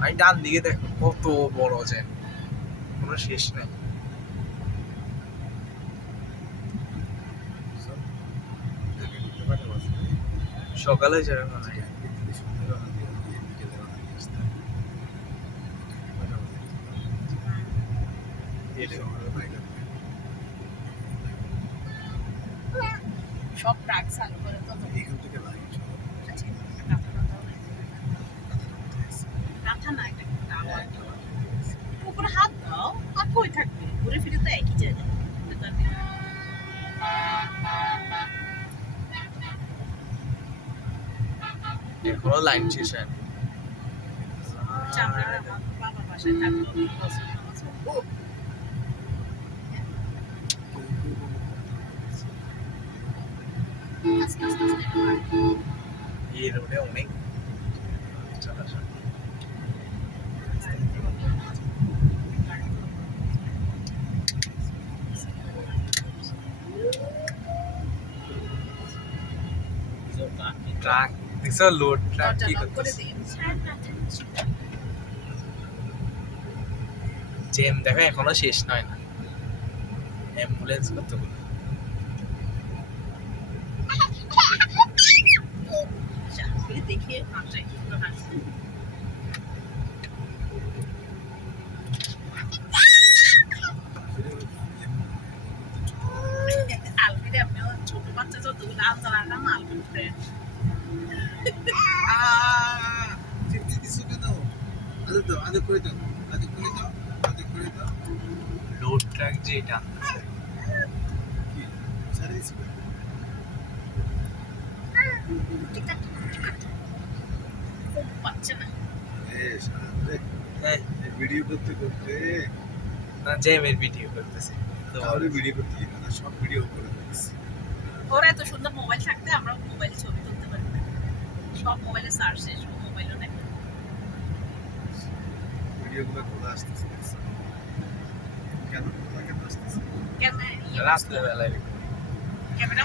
আমি ডান দিকে দেখো কত বড় জ্যাম, কোনো শেষ নাই। সকালে যাবে মনে হয়। সব ট্রাক চালু করে তো এখান থেকে লাইট কাঁথা না একটা উপরে হাত দাও, হাত কই থাকবে, ঘুরে ফিরে তো একই জায়গায়। এখনো লাইন শেষ হয়। চামড়াটা বাবার বাসায় থাকলো বছর বছর। আস্তে আস্তে আস্তে এই রোডে অনেক চলাচল। ট্রাক দেখছো, লোড ট্রাক কি করতেছে। জ্যাম দেখো এখনো শেষ নয় না, অ্যাম্বুলেন্স কতগুলো। দেখে হাসে হাসে। আলবিরে আপনিও ছোট বাচ্চা যতগুলো আনসার আনা আলবির ফ্রেন্ড। লোড ট্রাক যেটা পাচ্ছে না ভিডিও করতে করতে না, জ্যামের ভিডিও করতেছে তো তাহলে ভিডিও করতে না, সব ভিডিও করে দিচ্ছি। ওরা এত সুন্দর মোবাইল থাকতে আমরা মোবাইলে ছবি তুলতে পারি না। সব মোবাইলে সার্চ শেষ, মোবাইলও দেখে ভিডিওগুলো কোথা আসতেছে কেন কোথা কেন আসতেছে ক্যামেরা রাত্রেবেলায় ক্যামেরা